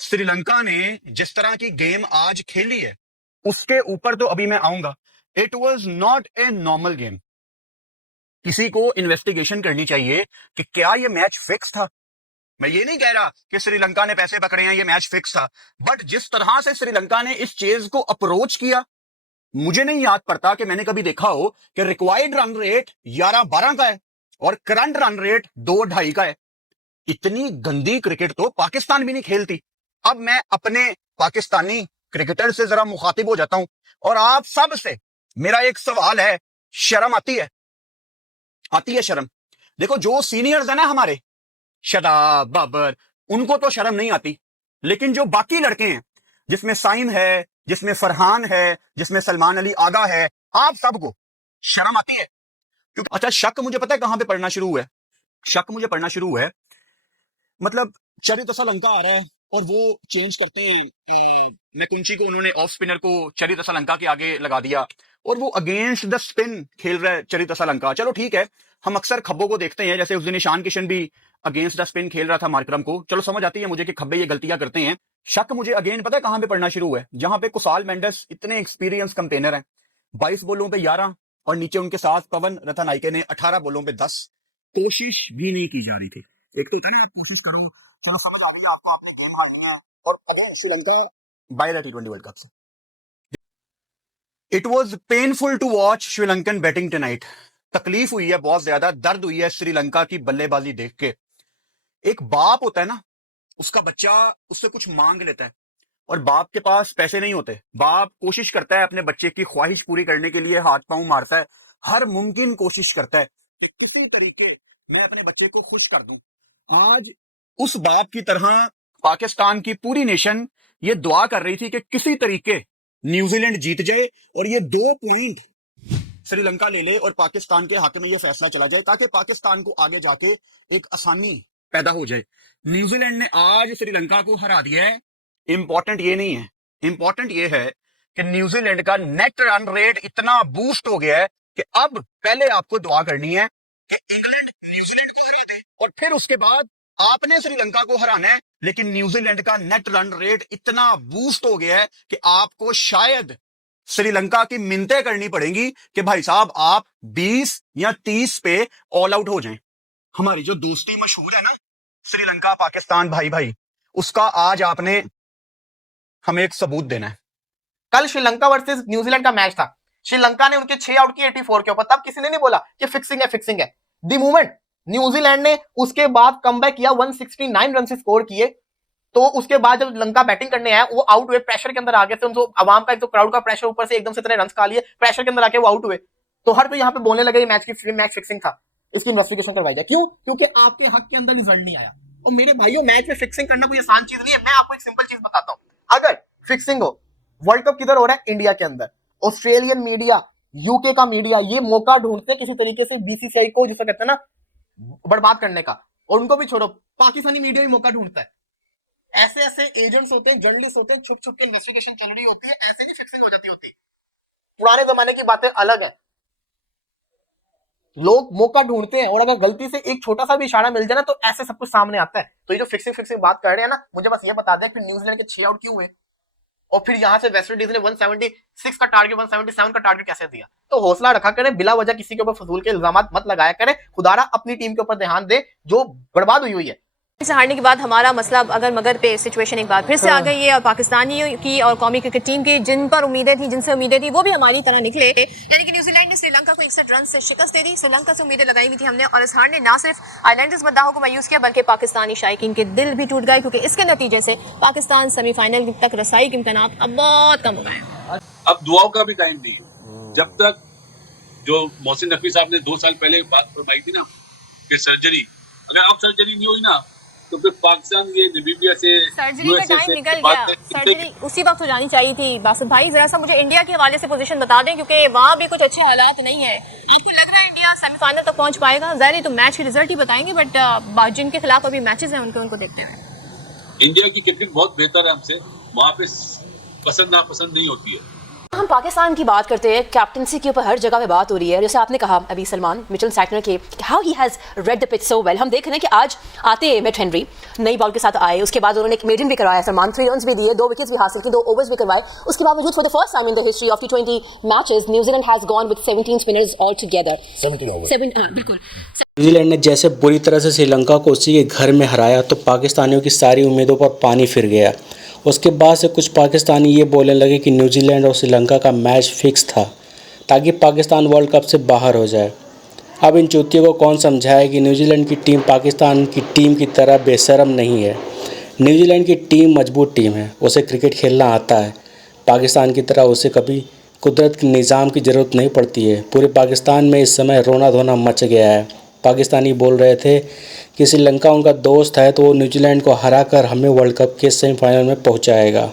श्रीलंका ने जिस तरह की गेम आज खेली है उसके ऊपर तो अभी मैं आऊंगा। It was not a normal game. किसी को इन्वेस्टिगेशन करनी चाहिए कि क्या ये मैच फिक्स था। मैं ये नहीं कह रहा कि श्रीलंका ने पैसे पकड़े हैं, ये मैच फिक्स था, बट जिस तरह से श्रीलंका ने इस चेज को अप्रोच किया, मुझे नहीं याद पड़ता कि मैंने कभी देखा हो कि रिक्वायर्ड रन रेट 11-12 का है और करंट रन रेट 2-2.5 का है। इतनी गंदी क्रिकेट तो पाकिस्तान भी नहीं खेलती। अब मैं अपने पाकिस्तानी क्रिकेटर से जरा मुखातिब हो जाता हूं और आप सब से मेरा एक सवाल है, शर्म आती है? आती है शर्म? देखो, जो सीनियर्स है ना हमारे, शादाब, बाबर, उनको तो शर्म नहीं आती, लेकिन जो बाकी लड़के हैं, जिसमें साइम है, जिसमें फरहान है, जिसमें सलमान अली आगा है, आप सबको शर्म आती है? क्योंकि अच्छा, शक मुझे पता है कहां पे पढ़ना शुरू हुआ है। शक मुझे पढ़ना शुरू हुआ है, मतलब चरित लंका आ रहा है और वो चेंज करते हैं। मैकुंची को उन्होंने ऑफ स्पिनर को चरित लंका के आगे लगा दिया और वो अगेंस्ट द स्पिन खेल रहा है चरित लंका। चलो ठीक है, हम अक्सर खब्बों को देखते हैं, जैसे उस दिन ईशान किशन भी अगेंस्ट द स्पिन खेल रहा था मार्करम को। चलो समझ आती है मुझे कि खब्बे ये गलतियां करते हैं। शक मुझे अगेन पता है कहां पे पड़ना शुरू हुआ है, जहां पे कुसाल मेंडस इतने एक्सपीरियंस कंपेनर हैं, 22 बॉलों पे 11 और नीचे उनके साथ पवन रथनायके ने 18 बॉलों पे 10। कोशिश भी नहीं की जा रही थी। एक तो होता है ना, कोशिश करो, थोड़ा समझ आ गया आपको, आपने गेम हारना है, और अभी श्रीलंका बाहर T20 वर्ल्ड कप से। It was painful to watch Sri Lankan batting tonight. तकलीफ हुई है, बहुत ज्यादा दर्द हुई है श्रीलंका की बल्लेबाजी देख के। एक बाप होता है ना, उसका बच्चा उससे कुछ मांग लेता है और बाप के पास पैसे नहीं होते, बाप कोशिश करता है अपने बच्चे की ख्वाहिश पूरी करने के लिए, हाथ पांव मारता है, हर मुमकिन कोशिश करता है कि किसी तरीके मैं अपने बच्चे को खुश कर दूं। आज उस बाप की तरह पाकिस्तान की पूरी नेशन ये दुआ कर रही थी कि किसी तरीके न्यूजीलैंड जीत जाए और ये 2 पॉइंट श्रीलंका ले ले और पाकिस्तान के हक में ये फैसला चला जाए, ताकि पाकिस्तान को आगे जाके एक आसानी पैदा हो जाए। न्यूजीलैंड ने आज श्रीलंका को हरा दिया है। इंपॉर्टेंट ये नहीं है, इंपॉर्टेंट ये है कि न्यूजीलैंड का नेट रन रेट इतना बूस्ट हो गया है कि अब पहले आपको दुआ करनी है कि इंग्लैंड न्यूजीलैंड को हरा दे और फिर उसके बाद आपने श्रीलंका को हराना है। लेकिन न्यूजीलैंड का नेट रन रेट इतना बूस्ट हो गया है कि आपको शायद श्रीलंका की मिन्नतें करनी पड़ेंगी कि भाई साहब आप 20 या 30 पे ऑल आउट हो जाएं। हमारी जो दोस्ती मशहूर है ना, श्रीलंका पाकिस्तान भाई भाई, उसका आज आपने हमें एक सबूत देना है। कल श्रीलंका वर्सेस न्यूजीलैंड का मैच था, श्रीलंका ने उनके 6 आउट की 84 के ऊपर, तब किसी ने नहीं बोला कि फिक्सिंग है फिक्सिंग है। द मोमेंट न्यूजीलैंड ने उसके बाद कमबैक किया, 169 रन से स्कोर किए, तो उसके बाद जब लंका बैटिंग करने आया, वो आउट हुए, प्रेशर के अंदर आ गए थे, उनको आवाम का एक तो क्राउड का प्रेशर, ऊपर से एकदम से इतने रन खा लिए, प्रेशर के अंदर आके वो आउट हुए। तो हर कोई यहाँ पे बोलने लगे मैच फिक्सिंग था, इसकी इन्वेस्टिगेशन करवाई जाए। क्यों? क्योंकि आपके हक के अंदर रिजल्ट नहीं आया। और मेरे भाइयों, मैच में फिक्सिंग करना कोई आसान चीज नहीं है। मैं आपको एक सिंपल चीज बताता हूं, अगर फिक्सिंग हो, वर्ल्ड कप किधर हो रहा है? इंडिया के अंदर। ऑस्ट्रेलियन मीडिया, यूके का मीडिया, ये मौका ढूंढते हैं किसी तरीके से बीसीसीआई को, जिसे कहते हैं ना, बर्बाद करने का। और उनको भी छोड़ो, पाकिस्तानी मीडिया भी मौका ढूंढता है। ऐसे ऐसे एजेंट्स होते हैं, जर्नलिस्ट होते हैं, छुप छुप के इन्वेस्टिगेशन चल रही होती है, ऐसे नहीं फिक्सिंग हो जाती होती। पुराने जमाने की बातें अलग है, लोग मौका ढूंढते हैं, और अगर गलती से एक छोटा सा भी इशारा मिल जाए ना, तो ऐसे सब कुछ सामने आता है। तो ये जो फिक्सिंग बात कर रहे हैं ना, मुझे बस ये बता दें कि न्यूजीलैंड के 6 आउट क्यों हुए, और फिर यहां से वेस्ट इंडीज ने 176 का टारगेट, 177 का टारगेट कैसे दिया। तो हौसला रखा करें, बिला वजह किसी के ऊपर फजूल के इल्जाम मत लगाया करें। खुदारा अपनी टीम के ऊपर ध्यान दे जो बर्बाद हुई है। से हारने के बाद हमारा मसला अगर मगर पे सिचुएशन एक बार फिर से आ गई है, और पाकिस्तानियों की और कौमी क्रिकेट टीम की जिन पर उम्मीदें थी, जिनसे उम्मीदें थी, वो भी हमारी तरह निकले। यानी कि न्यूजीलैंड ने श्रीलंका को 61 रन से शिकस्त दे दी। श्रीलंका से उम्मीदें लगाई हुई थी हमने, और इस हार ने ना सिर्फ आइलैंडर्स मद्दाहों को मायूस किया, बल्कि पाकिस्तानी शायकीन के दिल भी टूट गए, क्योंकि इसके नतीजे से पाकिस्तान सेमीफाइनल तक रसाई के इम्कान अब बहुत कम हो गए। अब दुआओं का भी टाइम नहीं है। जब तक जो मोहसिन नकवी साहब ने 2 साल पहले बात फरमाई थी ना कि सर्जरी, अगर अब सर्जरी नहीं हुई ना, तो फिर पाकिस्तान ये नामीबिया से, सर्जरी का टाइम निकल गया। सर्जरी उसी वक्त हो जानी चाहिए थी। बासित भाई, जरा सा मुझे इंडिया के हवाले से पोजीशन बता दें, क्योंकि वहाँ भी कुछ अच्छे हालात नहीं है। आपको लग रहा है इंडिया सेमीफाइनल तक पहुंच पाएगा? ज़ाहिर तो मैच के रिजल्ट ही बताएंगे, बट जिनके खिलाफ अभी मैचेस हैं उनको देखते हैं। इंडिया की क्रिकेट बहुत बेहतर है हमसे, वहाँ पे पसंद नापसंद नहीं होती है। हम पाकिस्तान की बात करते हैं, कैप्टनसी के ऊपर हर जगह पे बात हो रही है। जैसे आपने कहा अभी सलमान मिचेल सैंटनर के how he has read the pitch so well. हम देख रहे हैं कि आज आते मैट हेनरी नई बॉल के साथ आए, उसके बाद उन्होंने एक मेडन भी करवाया, सलमान 3 रन्स भी दिए, 2 विकेट्स भी हासिल की, 2 ओवर्स भी करवाए। उसके बावजूद for the first time in the history of T20 matches New Zealand has gone with 17 spinners all together. 17 over बिल्कुल। न्यूजीलैंड ने जैसे बुरी तरह से श्रीलंका को उसी के घर में हराया तो पाकिस्तानियों की सारी उम्मीदों पर पानी फिर गया। उसके बाद से कुछ पाकिस्तानी ये बोलने लगे कि न्यूजीलैंड और श्रीलंका का मैच फिक्स था ताकि पाकिस्तान वर्ल्ड कप से बाहर हो जाए। अब इन चूतियों को कौन समझाए कि न्यूजीलैंड की टीम पाकिस्तान की टीम की तरह बेशरम नहीं है। न्यूजीलैंड की टीम मजबूत टीम है, उसे क्रिकेट खेलना आता है। पाकिस्तान की तरह उसे कभी कुदरत के निज़ाम की ज़रूरत नहीं पड़ती है। पूरे पाकिस्तान में इस समय रोना धोना मच गया है। पाकिस्तानी बोल रहे थे कि श्रीलंका उनका दोस्त है तो वो न्यूजीलैंड को हराकर हमें वर्ल्ड कप के सेमीफाइनल में पहुंचाएगा।